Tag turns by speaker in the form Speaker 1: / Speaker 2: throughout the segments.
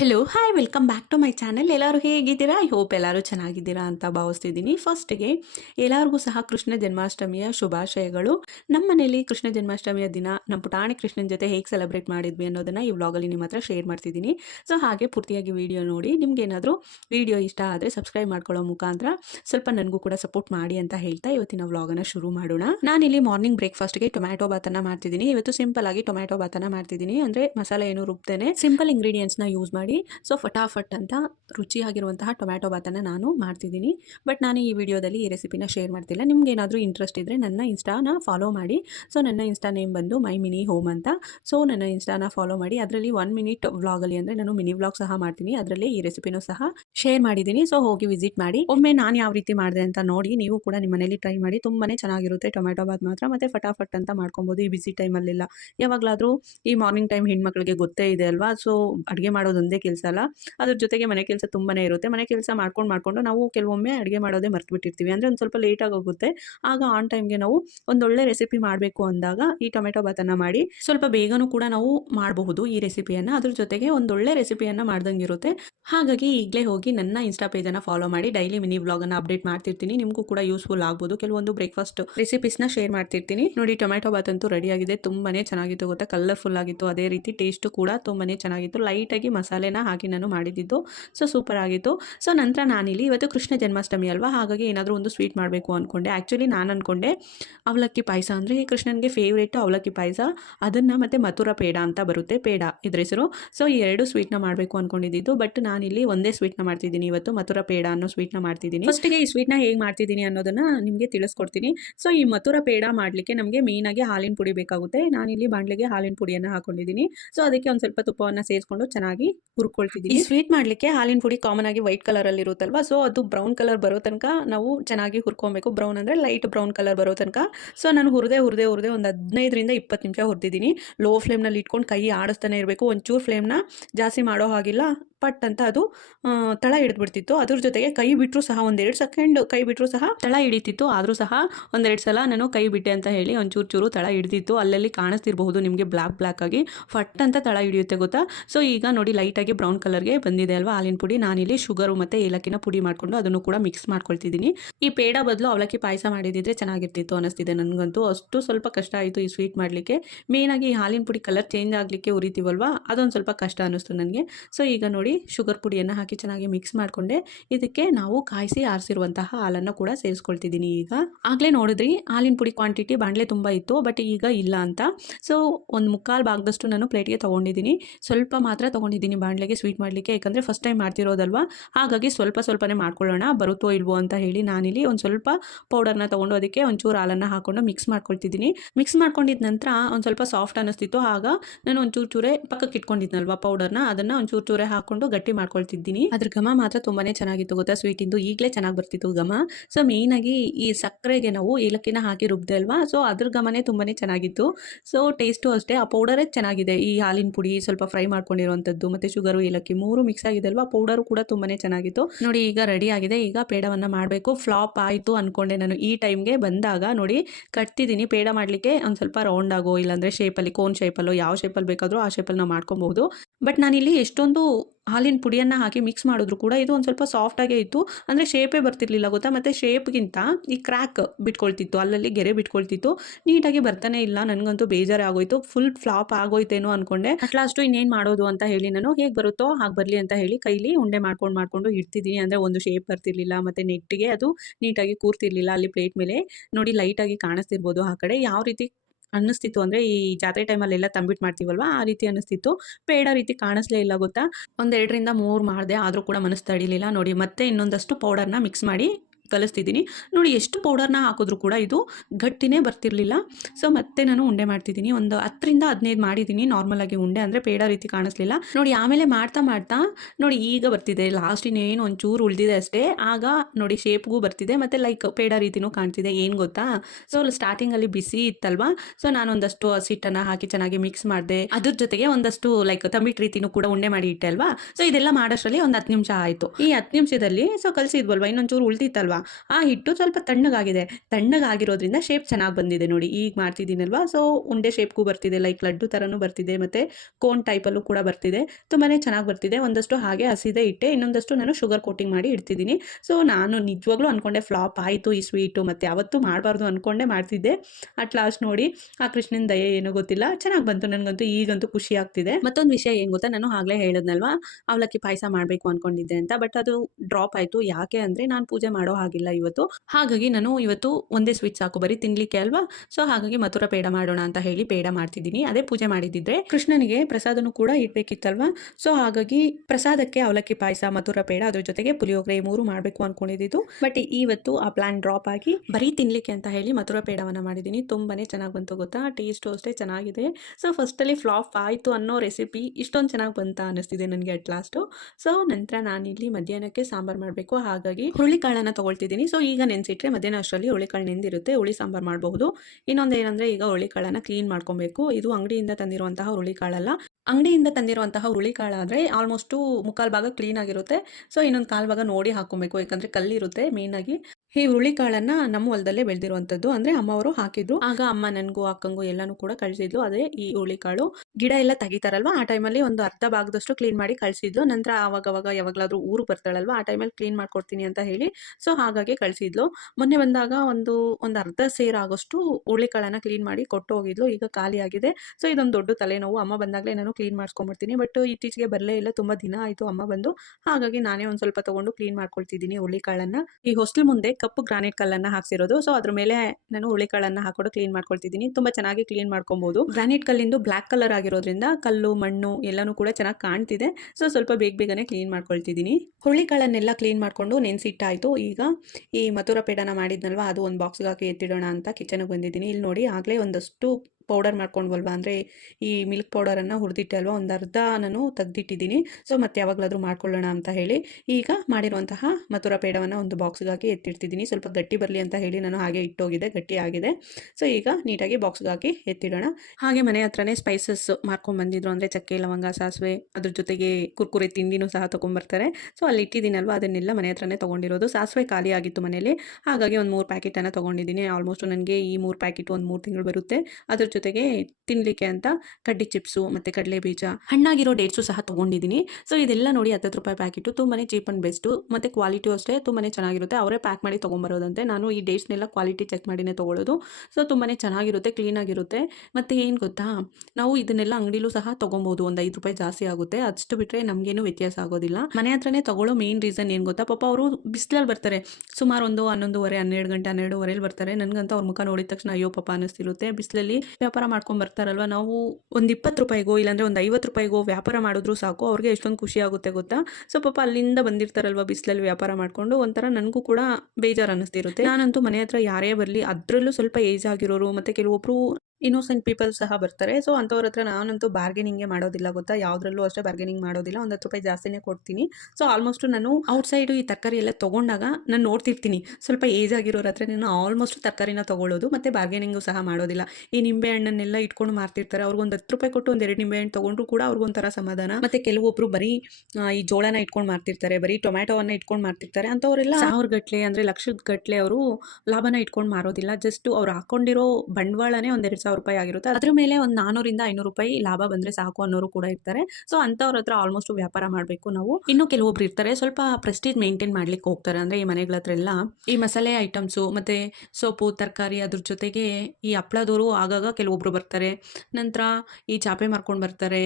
Speaker 1: Hello hi welcome back to my channel ಎಲ್ಲರೂ ಹೇಗಿದ್ದೀರಾ? I hope ಎಲ್ಲರೂ ಚೆನ್ನಾಗಿದ್ದೀರಾ ಅಂತ ಭಾವಿಸ್ತಿದ್ದೀನಿ. ಫಸ್ಟ್ಗೆ ಎಲ್ಲರಿಗೂ ಸಹ ಕೃಷ್ಣ ಜನ್ಮಾಷ್ಟಮಿಯ ಶುಭಾಶಯಗಳು. ನಮ್ಮ ಮನೇಲಿ ಕೃಷ್ಣ ಜನ್ಮಾಷ್ಟಮಿಯ ದಿನ, ನಮ್ಮ ಪುಟಾಣಿ ಕೃಷ್ಣನ ಜೊತೆ ಹೇಗೆ ಸೆಲೆಬ್ರೇಟ್ ಮಾಡಿದ್ವಿ ಅನ್ನೋದನ್ನು ಈ ವ್ಲಾಗಲ್ಲಿ ನಿಮ್ಮ ಹತ್ರ ಶೇರ್ ಮಾಡ್ತಿದ್ದೀನಿ. ಸೊ ಹಾಗೆ ಪೂರ್ತಿಯಾಗಿ ವಿಡಿಯೋ ನೋಡಿ, ನಿಮ್ಗೆ ಏನಾದರೂ ವಿಡಿಯೋ ಇಷ್ಟ ಆದರೆ ಸಬ್ಸ್ಕ್ರೈಬ್ ಮಾಡ್ಕೊಳ್ಳೋ ಮುಖಾಂತರ ಸ್ವಲ್ಪ ನನಗೂ ಕೂಡ ಸಪೋರ್ಟ್ ಮಾಡಿ ಅಂತ ಹೇಳ್ತಾ ಇವತ್ತಿನ ವ್ಲಾಗನ್ನು ಶುರು ಮಾಡೋಣ. ನಾನಿಲ್ಲಿ ಮಾರ್ನಿಂಗ್ ಬ್ರೇಕ್ಫಾಸ್ಟ್ಗೆ ಟೊಮ್ಯಾಟೊ ಬಾತನ್ನು ಮಾಡ್ತಿದ್ದೀನಿ. ಇವತ್ತು ಸಿಂಪಲ್ ಆಗಿ ಟೊಮ್ಯಾಟೊ ಬಾತನ್ನು ಮಾಡ್ತಿದ್ದೀನಿ. ಅಂದರೆ ಮಸಾಲೆ ಏನು ರುಬ್ತೇನೆ ಸಿಂಪಲ್ ಇಂಗ್ರೀಡಿಯೆಂಟ್ಸ್ನ ಯೂಸ್ ಮಾಡಿ ಸೊ ಫಟಾಫಟ್ ಅಂತ ರುಚಿಯಾಗಿರುವಂತಹ ಟೊಮ್ಯಾಟೊ ಬಾತನ್ನು ನಾನು ಮಾಡ್ತಿದ್ದೀನಿ. ಬಟ್ ನಾನು ಈ ವಿಡಿಯೋದಲ್ಲಿ ಈ ರೆಸಿಪಿನ ಶೇರ್ ಮಾಡ್ತಿಲ್ಲ. ನಿಮ್ಗೆ ಏನಾದರೂ ಇಂಟ್ರೆಸ್ಟ್ ಇದ್ದರೆ ನನ್ನ ಇನ್ಸ್ಟಾನ ಫಾಲೋ ಮಾಡಿ. ಸೊ ನನ್ನ ಇನ್ಸ್ಟಾ ನೇಮ್ ಬಂದು ಮೈ ಮಿನಿ ಹೋಮ್ ಅಂತ. ಸೊ ನನ್ನ ಇನ್ಸ್ಟಾನ ಫಾಲೋ ಮಾಡಿ. ಅದರಲ್ಲಿ ಒನ್ ಮಿನಿಟ್ ವ್ಲಾಗಲ್ಲಿ ಅಂದರೆ ನಾನು ಮಿನಿ ವ್ಲಾಗ್ ಸಹ ಮಾಡ್ತೀನಿ. ಅದರಲ್ಲಿ ಈ ರೆಸಿಪಿನೂ ಸಹ ಶೇರ್ ಮಾಡಿದ್ದೀನಿ. ಸೊ ಹೋಗಿ ವಿಸಿಟ್ ಮಾಡಿ. ಒಮ್ಮೆ ನಾನು ಯಾವ ರೀತಿ ಮಾಡಿದೆ ಅಂತ ನೋಡಿ ನೀವು ಕೂಡ ನಿಮ್ಮ ಮನೇಲಿ ಟ್ರೈ ಮಾಡಿ. ತುಂಬಾ ಚೆನ್ನಾಗಿರುತ್ತೆ ಟೊಮ್ಯಾಟೊ ಬಾತ್ ಮಾತ್ರ. ಮತ್ತು ಫಟಾಫಟ್ ಅಂತ ಮಾಡ್ಕೊಬೋದು ಈ ಬಿಸಿ ಟೈಮಲ್ಲೆಲ್ಲ ಯಾವಾಗಲಾದರೂ ಈ ಮಾರ್ನಿಂಗ್ ಟೈಮ್ ಹೆಣ್ಮಕ್ಳಿಗೆ ಗೊತ್ತೇ ಇದೆ ಅಲ್ವಾ? ಸೊ ಅಡುಗೆ ಮಾಡೋದೊಂದೇ ಕೆಲಸ ಅಲ್ಲ. ಅದ್ರ ಜೊತೆಗೆ ಮನೆ ಕೆಲಸ ತುಂಬಾ ಇರುತ್ತೆ. ಮನೆ ಕೆಲಸ ಮಾಡ್ಕೊಂಡು ಮಾಡ್ಕೊಂಡು ನಾವು ಕೆಲವೊಮ್ಮೆ ಅಡುಗೆ ಮಾಡೋದೇ ಮರ್ತು ಬಿಟ್ಟಿರ್ತೀವಿ ಅಂದರೆ ಒಂದು ಸ್ವಲ್ಪ ಆಗಿ ಹೋಗುತ್ತೆ ಆಗ ಆನ್ ಟೈಮ್ಗೆ ನಾವು ಒಂದೊಳ್ಳೆ ರೆಸಿಪಿ ಮಾಡಬೇಕು ಅಂದಾಗ ಈ ಟೊಮೆಟೊ ಬಾತನ್ನು ಮಾಡಿ ಸ್ವಲ್ಪ ಬೇಗನೂ ಕೂಡ ನಾವು ಮಾಡಬಹುದು ಈ ರೆಸಿಪಿಯನ್ನು ಅದ್ರ ಜೊತೆಗೆ ಒಂದೊಳ್ಳೆ ರೆಸಿಪಿಯನ್ನು ಮಾಡ್ದಂಗೆ ಇರುತ್ತೆ ಹಾಗಾಗಿ ಈಗಲೇ ಹೋಗಿ ನನ್ನ ಇನ್ಸ್ಟಾ ಪೇಜನ್ನು ಫಾಲೋ ಮಾಡಿ ಡೈಲಿ ಮಿನಿ ವ್ಲಾಗನ್ನು ಅಪ್ಡೇಟ್ ಮಾಡ್ತಿರ್ತೀನಿ. ನಿಮಗೂ ಕೂಡ ಯೂಸ್ಫುಲ್ ಆಗ್ಬೋದು. ಕೆಲವೊಂದು ಬ್ರೇಕ್ಫಾಸ್ಟ್ ರೆಸಿಪೀಸ್ನ ಶೇರ್ ಮಾಡ್ತಿರ್ತೀನಿ. ನೋಡಿ, ಟೊಮೆಟೊ ಭಾತ್ ಅಂತೂ ರೆಡಿ ಆಗಿದೆ. ತುಂಬಾ ಚೆನ್ನಾಗಿತ್ತು ಗೊತ್ತಾ? ಕಲರ್ಫುಲ್ ಆಗಿತ್ತು. ಅದೇ ರೀತಿ ಟೇಸ್ಟು ಕೂಡ ತುಂಬಾನೇ ಚೆನ್ನಾಗಿತ್ತು. ಲೈಟಾಗಿ ಮಸಾಲೆನ ಹಾಕಿ ನಾನು ಮಾಡಿದ್ದು. ಸೊ ಸೂಪರ್ ಆಗಿತ್ತು. ಸೊ ನಂತರ ನಾನಿಲ್ಲಿ ಇವತ್ತು ಕೃಷ್ಣ ಜನ್ಮಾಷ್ಟಮಿ ಅಲ್ವಾ? ಹಾಗಾಗಿ ಏನಾದರೂ ಒಂದು ಸ್ವೀಟ್ ಮಾಡಬೇಕು ಅಂದ್ಕೊಂಡೆ ಆ್ಯಕ್ಚುಲಿ ನಾನು ಅಂದ್ಕೊಂಡೆ ಅವಲಕ್ಕಿ ಪಾಯಸ ಅಂದರೆ ಕೃಷ್ಣನಿಗೆ ಫೇವ್ರೇಟು ಅವಲಕ್ಕಿ ಪಾಯಸ. ಅದನ್ನು ಮತ್ತು ಮಥುರ ಪೇಡ ಅಂತ ಬರುತ್ತೆ, ಪೇಡ ಇದ್ರ ಹೆಸರು. ಸೊ ಈ ಎರಡು ಸ್ವೀಟ್ನ ಮಾಡಬೇಕು ಅಂದ್ಕೊಂಡಿದ್ದು ಬಟ್ ನಾನಿಲ್ಲಿ ಒಂದೇ ಸ್ವೀಟ್ನ ಮಾಡ್ತಿದ್ದೀನಿ ಇವತ್ತು, ಮಥುರ ಪೇಡ ಅನ್ನೋ ಸ್ವೀಟ್ನ ಮಾಡ್ತಿದ್ದೀನಿ. ಫಸ್ಟಿಗೆ ಈ ಸ್ವೀಟ್ನ ಹೇಗೆ ಮಾಡ್ತಿದ್ದೀನಿ ಅನ್ನೋದನ್ನು ನಿಮಗೆ ತಿಳಿಸ್ಕೊಡ್ತೀನಿ. ಸೊ ಈ ಮಥುರ ಪೇಡ ಮಾಡಲಿಕ್ಕೆ ನಮಗೆ ಮೇಯ್ನಾಗಿ ಹಾಲಿನ ಪುಡಿ ಬೇಕಾಗುತ್ತೆ. ನಾನಿಲ್ಲಿ ಬಾಣಲೆಗೆ ಹಾಲಿನ ಪುಡಿಯನ್ನು ಹಾಕೊಂಡಿದ್ದೀನಿ. ಸೊ ಅದಕ್ಕೆ ಒಂದು ಸ್ವಲ್ಪ ತುಪ್ಪವನ್ನು ಸೇರಿಸ್ಕೊಂಡು ಚೆನ್ನಾಗಿ ಹುರ್ಕೊಳ್ತಿದ್ದೀನಿ ಈ ಸ್ವೀಟ್ ಮಾಡಲಿಕ್ಕೆ ಹಾಲಿನ ಪುಡಿ ಕಾಮನ್ ಆಗಿ ವೈಟ್ ಕಲರ್ ಅಲ್ಲಿ ಇರುತ್ತಲ್ವಾ? ಸೊ ಅದು ಬ್ರೌನ್ ಕಲರ್ ಬರೋ ತನಕ ನಾವು ಚೆನ್ನಾಗಿ ಹುರ್ಕೊಬೇಕು. ಬ್ರೌನ್ ಅಂದ್ರೆ ಲೈಟ್ ಬ್ರೌನ್ ಕಲರ್ ಬರೋ ತನಕ. ಸೊ ನಾನು ಹುರಿದೆ ಹುರಿದೆ ಹುರಿದೆ ಒಂದು ಹದಿನೈದರಿಂದ ಇಪ್ಪತ್ತು ನಿಮಿಷ ಹುರಿದಿದ್ದೀನಿ. ಲೋ ಫ್ಲೇಮ್ನಲ್ಲಿ ಇಟ್ಕೊಂಡು ಕೈ ಆಡಿಸ್ತಾನೆ ಇರಬೇಕು. ಒಂಚೂರು ಫ್ಲೇಮ್ನ ಜಾಸ್ತಿ ಮಾಡೋ ಹಾಗಿಲ್ಲ. ಪಟ್ ಅಂತ ಅದು ತಳ ಹಿಡಿದ್ಬಿಡ್ತಿತ್ತು. ಅದ್ರ ಜೊತೆಗೆ ಕೈ ಬಿಟ್ಟರು ಸಹ ಒಂದೆರಡು ಸೆಕೆಂಡ್ ಕೈ ಬಿಟ್ಟರು ಸಹ ತಳ ಹಿಡಿತಿತ್ತು. ಆದರೂ ಸಹ ಒಂದೆರಡು ಸಲ ನಾನು ಕೈ ಬಿಟ್ಟೆ ಅಂತ ಹೇಳಿ ಒಂಚೂರು ಚೂರು ತಳ ಹಿಡಿದಿತ್ತು. ಅಲ್ಲಲ್ಲಿ ಕಾಣಿಸ್ತಿರಬಹುದು ನಿಮಗೆ ಬ್ಲ್ಯಾಕ್ ಬ್ಲ್ಯಾಕ್ ಆಗಿ. ಫಟ್ ಅಂತ ತಳ ಹಿಡಿಯುತ್ತೆ ಗೊತ್ತಾ? ಸೊ ಈಗ ನೋಡಿ ಲೈಟಾಗಿ ಬ್ರೌನ್ ಕಲರ್ಗೆ ಬಂದಿದೆ ಅಲ್ವಾ? ಹಾಲಿನ ಪುಡಿ. ನಾನಿಲ್ಲಿ ಶುಗರು ಮತ್ತೆ ಏಲಕ್ಕಿನ ಪುಡಿ ಮಾಡ್ಕೊಂಡು ಅದನ್ನು ಕೂಡ ಮಿಕ್ಸ್ ಮಾಡ್ಕೊಳ್ತಿದ್ದೀನಿ. ಈ ಪೇಡ ಬದಲು ಅವಲಕ್ಕಿ ಪಾಯಸ ಮಾಡಿದಿದ್ರೆ ಚೆನ್ನಾಗಿರ್ತಿತ್ತು ಅನಿಸ್ತಿದೆ ನನಗಂತೂ. ಅಷ್ಟು ಸ್ವಲ್ಪ ಕಷ್ಟ ಆಯಿತು ಈ ಸ್ವೀಟ್ ಮಾಡಲಿಕ್ಕೆ. ಮೇಯ್ನಾಗಿ ಈ ಹಾಲಿನ ಪುಡಿ ಕಲರ್ ಚೇಂಜ್ ಆಗಲಿಕ್ಕೆ ಉರಿತೀವಲ್ವಾ? ಅದೊಂದು ಸ್ವಲ್ಪ ಕಷ್ಟ ಅನ್ನಿಸ್ತು ನನಗೆ. ಸೊ ಈಗ ನೋಡಿ ಶುಗರ್ ಪುಡಿಯನ್ನು ಹಾಕಿ ಚೆನ್ನಾಗಿ ಮಿಕ್ಸ್ ಮಾಡಿಕೊಂಡೆ. ಇದಕ್ಕೆ ನಾವು ಕಾಯಿಸಿ ಆರಿಸಿರುವಂತಹ ಹಾಲನ್ನು ಕೂಡ ಸೇರಿಸ್ಕೊಳ್ತಿದ್ದೀನಿ ಈಗ. ಆಗಲೇ ನೋಡಿದ್ರಿ, ಹಾಲಿನ ಪುಡಿ ಕ್ವಾಂಟಿಟಿ ಬಾಣಲೆ ತುಂಬ ಇತ್ತು ಬಟ್ ಈಗ ಇಲ್ಲ ಅಂತ. ಸೊ ಒಂದು ಮುಕ್ಕಾಲು ಭಾಗದಷ್ಟು ನಾನು ಪ್ಲೇಟ್ಗೆ ತೊಗೊಂಡಿದ್ದೀನಿ. ಸ್ವಲ್ಪ ಮಾತ್ರ ತೊಗೊಂಡಿದ್ದೀನಿ ಬಾಣಲೆಗೆ ಸ್ವೀಟ್ ಮಾಡಲಿಕ್ಕೆ ಯಾಕಂದರೆ ಫಸ್ಟ್ ಟೈಮ್ ಮಾಡ್ತಿರೋದಲ್ವ? ಹಾಗಾಗಿ ಸ್ವಲ್ಪ ಸ್ವಲ್ಪನೇ ಮಾಡ್ಕೊಳ್ಳೋಣ, ಬರುತ್ತೋ ಇಲ್ವೋ ಅಂತ ಹೇಳಿ ನಾನಿಲ್ಲಿ ಒಂದು ಸ್ವಲ್ಪ ಪೌಡರ್ನ ತೊಗೊಂಡು ಅದಕ್ಕೆ ಒಂಚೂರು ಹಾಲನ್ನು ಹಾಕೊಂಡು ಮಿಕ್ಸ್ ಮಾಡ್ಕೊಳ್ತಿದ್ದೀನಿ. ಮಿಕ್ಸ್ ಮಾಡ್ಕೊಂಡಿದ್ದ ನಂತರ ಒಂದು ಸ್ವಲ್ಪ ಸಾಫ್ಟ್ ಅನ್ನಿಸ್ತಿತ್ತು, ಆಗ ನಾನು ಒಂಚೂರು ಚೂರೆ ಪಕ್ಕಕ್ಕೆ ಇಟ್ಕೊಂಡಿದ್ನಲ್ವಾ ಪೌಡರ್ನ ಅದನ್ನು ಒಂಚೂರು ಚೂರೆ ಹಾಕೊಂಡು ಗಟ್ಟಿ ಮಾಡ್ಕೊಳ್ತಿದ್ದೀನಿ. ಅದ್ರ ಘಮ ಮಾತ್ರ ತುಂಬಾ ಚೆನ್ನಾಗಿತ್ತು ಗೊತ್ತಾ? ಸ್ವೀಟಿಂದು ಈಗಲೇ ಚೆನ್ನಾಗಿ ಬರ್ತಿತ್ತು ಘಮ. ಸೊ ಮೇಯ್ನಾಗಿ ಈ ಸಕ್ಕರೆಗೆ ನಾವು ಏಲಕ್ಕಿನ ಹಾಕಿ ರುಬ್ದೆ ಅಲ್ವಾ? ಸೊ ಅದ್ರ ಘಮನೇ ತುಂಬಾ ಚೆನ್ನಾಗಿತ್ತು. ಸೊ ಟೇಸ್ಟು ಅಷ್ಟೇ, ಆ ಪೌಡರೇ ಚೆನ್ನಾಗಿದೆ. ಈ ಹಾಲಿನ ಪುಡಿ ಸ್ವಲ್ಪ ಫ್ರೈ ಮಾಡ್ಕೊಂಡಿರುವಂಥದ್ದು ಮತ್ತು ಶುಗರು, ಏಲಕ್ಕಿ ಮೂರು ಮಿಕ್ಸ್ ಆಗಿದೆ ಅಲ್ವಾ ಪೌಡರು ಕೂಡ ತುಂಬಾನೇ ಚೆನ್ನಾಗಿತ್ತು. ನೋಡಿ, ಈಗ ರೆಡಿ ಆಗಿದೆ. ಈಗ ಪೇಡವನ್ನು ಮಾಡಬೇಕು. ಫ್ಲಾಪ್ ಆಯಿತು ಅಂದ್ಕೊಂಡೆ ನಾನು. ಈ ಟೈಮ್ಗೆ ಬಂದಾಗ ನೋಡಿ ಕಟ್ತಿದ್ದೀನಿ ಪೇಡ ಮಾಡಲಿಕ್ಕೆ ಒಂದು ಸ್ವಲ್ಪ ರೌಂಡ್ ಆಗೋ, ಇಲ್ಲಾಂದರೆ ಶೇಪಲ್ಲಿ ಕೋನ್ ಶೇಪಲ್ಲೋ ಯಾವ ಶೇಪಲ್ಲಿ ಬೇಕಾದರೂ ಆ ಶೇಪಲ್ಲಿ ನಾವು ಮಾಡ್ಕೊಬಹುದು. ಬಟ್ ನಾನಿಲ್ಲಿ ಎಷ್ಟೊಂದು ಹಾಲಿನ ಪುಡಿಯನ್ನು ಹಾಕಿ ಮಿಕ್ಸ್ ಮಾಡಿದ್ರು ಕೂಡ ಇದು ಒಂದು ಸ್ವಲ್ಪ ಸಾಫ್ಟಾಗೇ ಇತ್ತು. ಅಂದರೆ ಶೇಪೇ ಬರ್ತಿರ್ಲಿಲ್ಲ ಗೊತ್ತಾ? ಮತ್ತು ಶೇಪ್ಗಿಂತ ಈ ಕ್ರ್ಯಾಕ್ ಬಿಟ್ಕೊಳ್ತಿತ್ತು. ಅಲ್ಲಲ್ಲಿ ಗೆರೆ ಬಿಟ್ಕೊಳ್ತಿತ್ತು. ನೀಟಾಗಿ ಬರ್ತಾನೆ ಇಲ್ಲ. ನನಗಂತೂ ಬೇಜಾರು ಆಗೋಯ್ತು. ಫುಲ್ ಫ್ಲಾಪ್ ಆಗೋಯ್ತೇನೋ ಅನ್ಕೊಂಡೆ. ಅಟ್ಲಾಸ್ಟು ಇನ್ನೇನು ಮಾಡೋದು ಅಂತ ಹೇಳಿ ನಾನು, ಹೇಗೆ ಬರುತ್ತೋ ಹಾಗೆ ಬರಲಿ ಅಂತ ಹೇಳಿ ಕೈಲಿ ಉಂಡೆ ಮಾಡ್ಕೊಂಡು ಮಾಡ್ಕೊಂಡು ಇಡ್ತಿದ್ದೀನಿ. ಅಂದರೆ ಒಂದು ಶೇಪ್ ಬರ್ತಿರ್ಲಿಲ್ಲ. ಮತ್ತು ನೆಟ್ಟಿಗೆ ಅದು ನೀಟಾಗಿ ಕೂರ್ತಿರ್ಲಿಲ್ಲ ಅಲ್ಲಿ ಪ್ಲೇಟ್ ಮೇಲೆ. ನೋಡಿ ಲೈಟಾಗಿ ಕಾಣಿಸ್ತಿರ್ಬೋದು ಆ ಕಡೆ. ಯಾವ ರೀತಿ ಅನ್ನಿಸ್ತಿತ್ತು ಅಂದರೆ ಈ ಜಾತ್ರೆ ಟೈಮಲ್ಲೆಲ್ಲ ತಂಬಿಟ್ಟು ಮಾಡ್ತೀವಲ್ವ? ಆ ರೀತಿ ಅನ್ನಿಸ್ತಿತ್ತು. ಪೇಡ ರೀತಿ ಕಾಣಿಸ್ಲೇ ಇಲ್ಲ ಗೊತ್ತಾ? ಒಂದೆರಡರಿಂದ ಮೂರು ಮಾಡಿದೆ, ಆದರೂ ಕೂಡ ಮನಸ್ಸು ತಡಿಲಿಲ್ಲ. ನೋಡಿ, ಮತ್ತೆ ಇನ್ನೊಂದಷ್ಟು ಪೌಡರ್ನ ಮಿಕ್ಸ್ ಮಾಡಿ ಕಲಿಸ್ತಿದ್ದೀನಿ ನೋಡಿ, ಎಷ್ಟು ಪೌಡರ್ನ ಹಾಕಿದ್ರು ಕೂಡ ಇದು ಗಟ್ಟಿನೇ ಬರ್ತಿರಲಿಲ್ಲ. ಸೊ ಮತ್ತೆ ನಾನು ಉಂಡೆ ಮಾಡ್ತಿದ್ದೀನಿ. ಒಂದು ಹತ್ತರಿಂದ ಹದಿನೈದು ಮಾಡಿದ್ದೀನಿ. ನಾರ್ಮಲಾಗಿ ಉಂಡೆ ಅಂದರೆ ಪೇಡ ರೀತಿ ಕಾಣಿಸ್ಲಿಲ್ಲ. ನೋಡಿ, ಆಮೇಲೆ ಮಾಡ್ತಾ ಮಾಡ್ತಾ, ನೋಡಿ, ಈಗ ಬರ್ತಿದೆ. ಲಾಸ್ಟ್ ಇನ್ನೇನು ಒಂಚೂರು ಉಳಿದಿದೆ ಅಷ್ಟೇ. ಆಗ ನೋಡಿ ಶೇಪ್ಗೂ ಬರ್ತಿದೆ. ಮತ್ತು ಲೈಕ್ ಪೇಡ ರೀತಿನೂ ಕಾಣ್ತಿದೆ. ಏನು ಗೊತ್ತಾ? ಸೊ ಸ್ಟಾರ್ಟಿಂಗಲ್ಲಿ ಬಿಸಿ ಇತ್ತಲ್ವಾ? ಸೊ ನಾನು ಒಂದಷ್ಟು ಹಸಿಟ್ಟನ್ನು ಹಾಕಿ ಚೆನ್ನಾಗಿ ಮಿಕ್ಸ್ ಮಾಡಿದೆ. ಅದ್ರ ಜೊತೆಗೆ ಒಂದಷ್ಟು ಲೈಕ್ ತಂಬಿಟ್ ರೀತಿನೂ ಕೂಡ ಉಂಡೆ ಮಾಡಿ ಇಟ್ಟೆ ಅಲ್ವಾ? ಸೊ ಇದೆಲ್ಲ ಮಾಡೋಷ್ಟರಲ್ಲಿ ಒಂದು ಹತ್ತು ನಿಮಿಷ ಆಯಿತು. ಈ ಹತ್ತು ನಿಮಿಷದಲ್ಲಿ ಸೊ ಕಲಿಸಿದ್ವಲ್ವಾ? ಇನ್ನೊಂಚೂರು ಉಳ್ದಿತ್ತಲ್ವಾ? ಅಲ್ವಾ? ಆ ಹಿಟ್ಟು ಸ್ವಲ್ಪ ತಣ್ಣಗಾಗಿದೆ. ತಣ್ಣಗಾಗಿರೋದ್ರಿಂದ ಶೇಪ್ ಚೆನ್ನಾಗಿ ಬಂದಿದೆ ನೋಡಿ. ಈಗ ಮಾಡ್ತಿದ್ದೀನಲ್ವಾ? ಸೊ ಉಂಡೆ ಶೇಪ್ಗೂ ಬರ್ತಿದೆ ಲೈಕ್ ಲಡ್ಡು ಥರನೂ ಬರ್ತಿದೆ, ಮತ್ತು ಕೋನ್ ಟೈಪಲ್ಲೂ ಕೂಡ ಬರ್ತಿದೆ. ತುಂಬಾ ಚೆನ್ನಾಗಿ ಬರ್ತಿದೆ. ಒಂದಷ್ಟು ಹಾಗೆ ಹಸಿದೆ ಇಟ್ಟೆ ಇನ್ನೊಂದಷ್ಟು ನಾನು ಶುಗರ್ ಕೋಟಿಂಗ್ ಮಾಡಿ ಇಡ್ತಿದ್ದೀನಿ. ಸೊ ನಾನು ನಿಜವಾಗ್ಲೂ ಅಂದ್ಕೊಂಡೆ ಫ್ಲಾಪ್ ಆಯಿತು, ಈ ಸ್ವೀಟು ಮತ್ತು ಯಾವತ್ತೂ ಮಾಡಬಾರ್ದು ಅಂದ್ಕೊಂಡೆ ಮಾಡ್ತಿದ್ದೆ. ಅಟ್ ಲಾಸ್ಟ್ ನೋಡಿ, ಆ ಕೃಷ್ಣನ ದಯೆ ಏನೂ ಗೊತ್ತಿಲ್ಲ. ಚೆನ್ನಾಗಿ ಬಂತು ನನಗಂತೂ, ಈಗಂತೂ ಖುಷಿ ಆಗ್ತಿದೆ. ಮತ್ತೊಂದು ವಿಷಯ ಏನು ಗೊತ್ತಾ? ನಾನು ಆಗಲೇ ಹೇಳಿದ್ನಲ್ವಾ, ಅವಲಕ್ಕಿ ಪಾಯಸ ಮಾಡಬೇಕು ಅಂದ್ಕೊಂಡಿದ್ದೆ ಅಂತ. ಬಟ್ ಅದು ಡ್ರಾಪ್ ಆಯಿತು. ಯಾಕೆ ಅಂದರೆ, ನಾನು ಪೂಜೆ ಮಾಡೋ ಹಾಗಿಲ್ಲ ಇವತ್ತು. ಹಾಗಾಗಿ ನಾನು ಇವತ್ತು ಒಂದೇ ಸ್ವೀಟ್ ಸಾಕು ಬರೀ ತಿನ್ಲಿಕ್ಕೆ ಅಲ್ವಾ? ಸೊ ಹಾಗಾಗಿ ಮಥುರ ಪೇಡ ಮಾಡೋಣ ಅಂತ ಹೇಳಿ ಪೇಡ ಮಾಡ್ತಿದ್ದೀನಿ. ಅದೇ ಪೂಜೆ ಮಾಡಿದ್ದಿದ್ರೆ ಕೃಷ್ಣನಿಗೆ ಪ್ರಸಾದನು ಕೂಡ ಇಡ್ಬೇಕಿತ್ತಲ್ವಾ? ಸೊ ಹಾಗಾಗಿ ಪ್ರಸಾದಕ್ಕೆ ಅವಲಕ್ಕಿ ಪಾಯಸ ಮಥುರ ಪೇಡ ಅದ್ರ ಜೊತೆಗೆ ಪುಳಿಯೋಗರೆ ಮೂರು ಮಾಡಬೇಕು ಅನ್ಕೊಂಡಿದ್ದು ಬಟ್ ಇವತ್ತು ಆ ಪ್ಲಾನ್ ಡ್ರಾಪ್ ಆಗಿ ಬರೀ ತಿನ್ಲಿಕ್ಕೆ ಅಂತ ಹೇಳಿ ಮಥುರ ಪೇಡವನ್ನು ಮಾಡಿದ್ದೀನಿ. ತುಂಬಾನೇ ಚೆನ್ನಾಗಿ ಬಂತು ಗೊತ್ತಾ? ಟೇಸ್ಟು ಅಷ್ಟೇ ಚೆನ್ನಾಗಿದೆ. ಸೊ ಫಸ್ಟಲ್ಲಿ ಫ್ಲಾಪ್ ಆಯಿತು ಅನ್ನೋ ರೆಸಿಪಿ ಇಷ್ಟೊಂದು ಚೆನ್ನಾಗಿ ಬಂತ ಅನ್ನಿಸ್ತಿದೆ ನನಗೆ ಅಟ್ ಲಾಸ್ಟು ಸೊ ನಂತರ ನಾನಿಲ್ಲಿ ಮಧ್ಯಾಹ್ನಕ್ಕೆ ಸಾಂಬಾರು ಮಾಡಬೇಕು. ಹಾಗಾಗಿ ಹುರುಳಿಕಾಳನ್ನು ತೊಗೊಳ್ತಿದ್ದೀನಿ ಸೊ ಈಗ ನೆನೆಸಿಟ್ರೆ ಮಧ್ಯಾಹ್ನ ಅಷ್ಟರಲ್ಲಿ ಹುಳಿಕಾಳು ನೆಂದಿರುತ್ತೆ. ಹುಳಿ ಸಾಂಬಾರು ಮಾಡಬಹುದು ಇನ್ನೊಂದು ಏನಂದರೆ ಈಗ ಹುಳಿಕಾಳನ್ನು ಕ್ಲೀನ್ ಮಾಡ್ಕೊಬೇಕು. ಇದು ಅಂಗಡಿಯಿಂದ ತಂದಿರುವಂತಹ ಹುಳಿಕಾಳಲ್ಲ ಅಂಗಡಿಯಿಂದ ತಂದಿರುವಂತಹ ಹುಳಿಕಾಳಾದರೆ ಆಲ್ಮೋಸ್ಟು ಮುಕ್ಕಾಲು ಭಾಗ ಕ್ಲೀನ್ ಆಗಿರುತ್ತೆ. ಸೊ ಇನ್ನೊಂದು ಕಾಲು ಭಾಗ ನೋಡಿ ಹಾಕ್ಕೊಬೇಕು. ಯಾಕಂದರೆ ಕಲ್ಲಿರುತ್ತೆ ಮೇಯ್ನಾಗಿ ಈ ಹುರುಳಿಕಾಳನ್ನ ನಮ್ಮ ಹೊಲದಲ್ಲೇ ಬೆಳೆದಿರುವಂಥದ್ದು. ಅಂದರೆ ಅಮ್ಮವರು ಹಾಕಿದ್ರು. ಆಗ ಅಮ್ಮ ನನಗೂ, ಅಕ್ಕಂಗೂ ಎಲ್ಲಾನು ಕೂಡ ಕಳಿಸಿದ್ಲು. ಅದೇ ಈ ಹುರುಳಿಕಾಳು. ಗಿಡ ಎಲ್ಲ ತೆಗಿತಾರಲ್ವ? ಆ ಟೈಮಲ್ಲಿ ಒಂದು ಅರ್ಧ ಭಾಗದಷ್ಟು ಕ್ಲೀನ್ ಮಾಡಿ ಕಳಿಸಿದ್ಲು. ನಂತರ ಆವಾಗವಾಗ ಯಾವಾಗಲಾದ್ರೂ ಊರು ಬರ್ತಾಳಲ್ವಾ? ಆ ಟೈಮಲ್ಲಿ ಕ್ಲೀನ್ ಮಾಡ್ಕೊಡ್ತೀನಿ ಅಂತ ಹೇಳಿ. ಸೊ ಹಾಗಾಗಿ ಕಳಿಸಿದ್ಲು. ಮೊನ್ನೆ ಬಂದಾಗ ಒಂದು ಒಂದು ಅರ್ಧ ಸೇರಾಗೋಷ್ಟು ಹುರುಳಿಕಾಳನ್ನು ಕ್ಲೀನ್ ಮಾಡಿ ಕೊಟ್ಟು ಹೋಗಿದ್ಲು ಈಗ ಖಾಲಿಯಾಗಿದೆ ಸೊ ಇದೊಂದು ದೊಡ್ಡ ತಲೆನೋವು. ಅಮ್ಮ ಬಂದಾಗಲೇ ನಾನು ಕ್ಲೀನ್ ಮಾಡಿಸ್ಕೊಂಡ್ಬಿಡ್ತೀನಿ. ಬಟ್ ಇತ್ತೀಚೆಗೆ ಬರಲೇ ಇಲ್ಲ. ತುಂಬ ದಿನ ಆಯಿತು ಅಮ್ಮ ಬಂದು. ಹಾಗಾಗಿ ನಾನೇ ಒಂದು ಸ್ವಲ್ಪ ತೊಗೊಂಡು ಕ್ಲೀನ್ ಮಾಡ್ಕೊಳ್ತಿದ್ದೀನಿ ಹುರುಳಿಕಾಳನ್ನು. ಈ ಹೊಸ್ಲು ಮುಂದೆ ಕಪ್ಪು ಗ್ರಾನೈಟ್ ಕಲ್ಲನ್ನು ಹಾಕ್ಸಿರೋದು. ಸೊ ಅದ್ರ ಮೇಲೆ ನಾನು ಹುಳಿಕಾಳನ್ನು ಹಾಕೊಂಡು ಕ್ಲೀನ್ ಮಾಡ್ಕೊಳ್ತಿದ್ದೀನಿ. ತುಂಬ ಚೆನ್ನಾಗಿ ಕ್ಲೀನ್ ಮಾಡ್ಕೊಬೋದು. ಗ್ರಾನೈಟ್ ಕಲ್ಲಿಂದು ಬ್ಲ್ಯಾಕ್ ಕಲರ್ ಆಗಿರೋದ್ರಿಂದ ಕಲ್ಲು, ಮಣ್ಣು ಎಲ್ಲನೂ ಕೂಡ ಚೆನ್ನಾಗಿ ಕಾಣ್ತಿದೆ. ಸೊ ಸ್ವಲ್ಪ ಬೇಗ ಬೇಗನೆ ಕ್ಲೀನ್ ಮಾಡ್ಕೊಳ್ತಿದ್ದೀನಿ. ಹುರುಳಿಕಾಳನ್ನೆಲ್ಲ ಕ್ಲೀನ್ ಮಾಡಿಕೊಂಡು ನೆನೆಸಿಟ್ಟಾಯಿತು. ಈಗ ಈ ಮಥುರ ಪೇಡನ ಮಾಡಿದ್ನಲ್ವ, ಅದು ಒಂದು ಬಾಕ್ಸ್ಗೆ ಹಾಕಿ ಎತ್ತಿಡೋಣ ಅಂತ ಕಿಚನ್ಗೆ ಬಂದಿದ್ದೀನಿ. ಇಲ್ಲಿ ನೋಡಿ ಆಗಲೇ ಒಂದಷ್ಟು ಪೌಡರ್ ಮಾಡ್ಕೊಂಡ್ವಲ್ವ? ಅಂದರೆ ಈ ಮಿಲ್ಕ್ ಪೌಡರನ್ನು ಹುರಿದಿಟ್ಟೆ ಅಲ್ವಾ? ಒಂದು ಅರ್ಧ ನಾನು ತೆಗ್ದಿಟ್ಟಿದ್ದೀನಿ. ಸೊ ಮತ್ತೆ ಯಾವಾಗಲಾದರೂ ಮಾಡ್ಕೊಳ್ಳೋಣ ಅಂತ ಹೇಳಿ ಈಗ ಮಾಡಿರುವಂತಹ ಮಥುರ ಪೇಡವನ್ನು ಒಂದು ಬಾಕ್ಸ್ಗೆ ಎತ್ತಿಡ್ತಿದ್ದೀನಿ. ಸ್ವಲ್ಪ ಗಟ್ಟಿ ಬರಲಿ ಅಂತ ಹೇಳಿ ನಾನು ಹಾಗೆ ಇಟ್ಟೋಗಿದೆ, ಗಟ್ಟಿ ಆಗಿದೆ. ಸೊ ಈಗ ನೀಟಾಗಿ ಬಾಕ್ಸ್ಗೆ ಹಾಕಿ ಎತ್ತಿಡೋಣ. ಹಾಗೆ ಮನೆ ಹತ್ರನೇ ಸ್ಪೈಸಸ್ ಮಾರ್ಕೊಂಡು ಬಂದಿದ್ರು ಅಂದರೆ ಚಕ್ಕೆ, ಲವಂಗ, ಸಾಸಿವೆ, ಅದ್ರ ಜೊತೆಗೆ ಕುರ್ಕುರೆ ತಿಂಡಿನೂ ಸಹ ತೊಗೊಂಬರ್ತಾರೆ ಸೊ ಅಲ್ಲಿ ಇಟ್ಟಿದ್ದೀನಲ್ವ? ಅದನ್ನೆಲ್ಲ ಮನೆ ಹತ್ರನೇ ತೊಗೊಂಡಿರೋದು. ಸಾಸಿವೆ ಖಾಲಿ ಆಗಿತ್ತು ಮನೇಲಿ ಹಾಗಾಗಿ ಒಂದು ಮೂರು ಪ್ಯಾಕೆಟನ್ನು ತೊಗೊಂಡಿದ್ದೀನಿ. ಆಲ್ಮೋಸ್ಟ್ ನನಗೆ ಈ ಮೂರು ಪ್ಯಾಕೆಟ್ ಒಂದು ಮೂರು ತಿಂಗಳು ಬರುತ್ತೆ. ಅದ್ರ ಜೊತೆಗೆ ತಿನ್ನಲಿಕ್ಕೆ ಅಂತ ಕಡ್ಡಿ ಚಿಪ್ಸು ಮತ್ತೆ ಕಡಲೆ ಬೀಜ, ಹಣ್ಣಾಗಿರೋ ಡೇಟ್ಸು ಸಹ ತಗೊಂಡಿದ್ದೀನಿ. ಸೊ ಇದೆಲ್ಲ ನೋಡಿ ಹತ್ತತ್ತು ರೂಪಾಯಿ ಪ್ಯಾಕೆಟು ತುಂಬಾ ಚೀಪ್ ಅಂಡ್ ಬೆಸ್ಟು ಮತ್ತೆ ಕ್ವಾಲಿಟಿ ಅಷ್ಟೇ ತುಂಬಾ ಚೆನ್ನಾಗಿರುತ್ತೆ. ಅವರೇ ಪ್ಯಾಕ್ ಮಾಡಿ ತೊಗೊಂಬರೋದಂತೆ. ನಾನು ಈ ಡೇಟ್ಸ್ನೆಲ್ಲ ಕ್ವಾಲಿಟಿ ಚೆಕ್ ಮಾಡಿನೇ ತೊಗೊಳ್ಳೋದು. ಸೊ ತುಂಬಾ ಚೆನ್ನಾಗಿರುತ್ತೆ ಕ್ಲೀನ್ ಆಗಿರುತ್ತೆ. ಮತ್ತೆ ಏನು ಗೊತ್ತಾ? ನಾವು ಇದನ್ನೆಲ್ಲ ಅಂಗಡಿಲೂ ಸಹ ತೊಗೊಬೋದು. ಒಂದು ಐದು ರೂಪಾಯಿ ಜಾಸ್ತಿ ಆಗುತ್ತೆ. ಅಷ್ಟು ಬಿಟ್ಟರೆ ನಮಗೇನು ವ್ಯತ್ಯಾಸ ಆಗೋದಿಲ್ಲ. ಮನೆ ಹತ್ರನೇ ತೊಗೊಳ್ಳೋ ಮೇನ್ ರೀಸನ್ ಏನು ಗೊತ್ತಾ? ಪಾಪ ಅವರು ಬಿಸಿಲಲ್ಲಿ ಬರ್ತಾರೆ. ಸುಮಾರು ಒಂದು, ಹನ್ನೊಂದುವರೆ, ಹನ್ನೆರಡು ಗಂಟೆ, ಹನ್ನೆರಡುವರೆಲಿ ಬರ್ತಾರೆ. ನನಗಂತ ಅವ್ರ ಮುಖ ನೋಡಿದ ತಕ್ಷಣ ಅಯ್ಯೋ ಪಾಪ ಅನ್ನಿಸ್ತಿರುತ್ತೆ ಬಿಸಿಲಲ್ಲಿ ವ್ಯಾಪಾರ ಮಾಡ್ಕೊಂಡು ಬರ್ತಾರಲ್ವ? ನಾವು ಒಂದು ಇಪ್ಪತ್ತು ರೂಪಾಯಿಗೋ, ಇಲ್ಲಾಂದ್ರೆ ಒಂದು ಐವತ್ತು ರೂಪಾಯಿಗೋ ವ್ಯಾಪಾರ ಮಾಡಿದ್ರು ಸಾಕು, ಅವ್ರಿಗೆ ಎಷ್ಟೊಂದು ಖುಷಿ ಆಗುತ್ತೆ ಗೊತ್ತಾ? ಸೊ, ಪಾಪ ಅಲ್ಲಿಂದ ಬಂದಿರ್ತಾರಲ್ವ ಬಿಸಿಲಲ್ಲಿ ವ್ಯಾಪಾರ ಮಾಡಿಕೊಂಡು? ಒಂಥರ ನನಗೂ ಕೂಡ ಬೇಜಾರು ಅನ್ನಿಸ್ತಿರುತ್ತೆ. ನಾನಂತೂ ಮನೆ ಹತ್ರ ಯಾರೇ ಬರಲಿ, ಅದರಲ್ಲೂ ಸ್ವಲ್ಪ ಏಜ್ ಆಗಿರೋರು, ಮತ್ತು ಕೆಲವೊಬ್ಬರು ಇನ್ನೋಸೆಂಟ್ ಪೀಪಲ್ ಸಹ ಬರ್ತಾರೆ. ಸೊ ಅಂಥವ್ರ ಹತ್ರ ನಾನಂತೂ ಬಾರ್ಗೇನಿಂಗೇ ಮಾಡೋದಿಲ್ಲ ಗೊತ್ತಾ? ಯಾವುದ್ರಲ್ಲೂ ಅಷ್ಟೇ ಬಾರ್ಗೇನಿಂಗ್ ಮಾಡೋದಿಲ್ಲ. ಒಂದು ಹತ್ತು ರೂಪಾಯಿ ಜಾಸ್ತಿನೇ ಕೊಡ್ತೀನಿ. ಸೊ ಆಲ್ಮೋಸ್ಟ್ ನಾನು ಔಟ್ಸೈಡು ಈ ತರಕಾರಿ ಎಲ್ಲ ತೊಗೊಂಡಾಗ ನಾನು ನೋಡ್ತಿರ್ತೀನಿ. ಸ್ವಲ್ಪ ಏಜ್ ಆಗಿರೋರ ಹತ್ರ ನಾನು ಆಲ್ಮೋಸ್ಟ್ ತರಕಾರಿನ ತೊಗೊಳ್ಳೋದು, ಮತ್ತು ಬಾರ್ಗೇನಿಂಗು ಸಹ ಮಾಡೋದಿಲ್ಲ. ಈ ನಿಂಬೆ ಹಣ್ಣನ್ನೆಲ್ಲ ಇಟ್ಕೊಂಡು ಮಾರ್ತಿರ್ತಾರೆ. ಅವ್ರಿಗೊಂದು ಹತ್ತು ರೂಪಾಯಿ ಕೊಟ್ಟು ಒಂದು ಎರಡು ನಿಂಬೆ ಹಣ್ಣು ತೊಗೊಂಡ್ರು ಕೂಡ ಅವ್ರಿಗೊಂಥರ ಸಮಾಧಾನ. ಮತ್ತು ಕೆಲವೊಬ್ಬರು ಬರೀ ಈ ಜೋಳನ ಇಟ್ಕೊಂಡು ಮಾರ್ತಿರ್ತಾರೆ. ಬರೀ ಟೊಮ್ಯಾಟೋವನ್ನು ಇಟ್ಕೊಂಡು ಮಾರ್ತಿರ್ತಾರೆ. ಅಂಥವರೆಲ್ಲ ಸಾವಿರ ಗಟ್ಲೆ ಅಂದರೆ ಲಕ್ಷದ ಗಟ್ಟಲೆ ಅವರು ಲಾಭನ ಇಟ್ಕೊಂಡು ಮಾರೋದಿಲ್ಲ. ಜಸ್ಟ್ ಅವ್ರು ಹಾಕೊಂಡಿರೋ ಬಂಡವಾಳನೇ ಒಂದೆರಡು ಎರಡು ರೂಪಾಯಿ ಆಗಿರುತ್ತೆ. ಅದ್ರ ಮೇಲೆ ಒಂದು ನಾನೂರಿಂದ ಐನೂರು ರೂಪಾಯಿ ಲಾಭ ಬಂದರೆ ಸಾಕು ಅನ್ನೋರು ಕೂಡ ಇರ್ತಾರೆ. ಸೊ ಅಂಥವ್ರ ಹತ್ರ ಆಲ್ಮೋಸ್ಟ್ ವ್ಯಾಪಾರ ಮಾಡಬೇಕು ನಾವು. ಇನ್ನು ಕೆಲವೊಬ್ರು ಇರ್ತಾರೆ. ಸ್ವಲ್ಪ ಪ್ರೆಸ್ಟೀಜ್ ಮೇಂಟೈನ್ ಮಾಡ್ಲಿಕ್ಕೆ ಹೋಗ್ತಾರೆ. ಅಂದರೆ ಈ ಮನೆಗಳ ಹತ್ರ ಎಲ್ಲ ಈ ಮಸಾಲೆ ಐಟಮ್ಸು ಮತ್ತು ಸೊಪ್ಪು ತರಕಾರಿ ಅದ್ರ ಜೊತೆಗೆ ಈ ಹಪ್ಪಳದವರು ಆಗಾಗ ಕೆಲವೊಬ್ರು ಬರ್ತಾರೆ. ನಂತರ ಈ ಚಾಪೆ ಮಾರ್ಕೊಂಡು ಬರ್ತಾರೆ.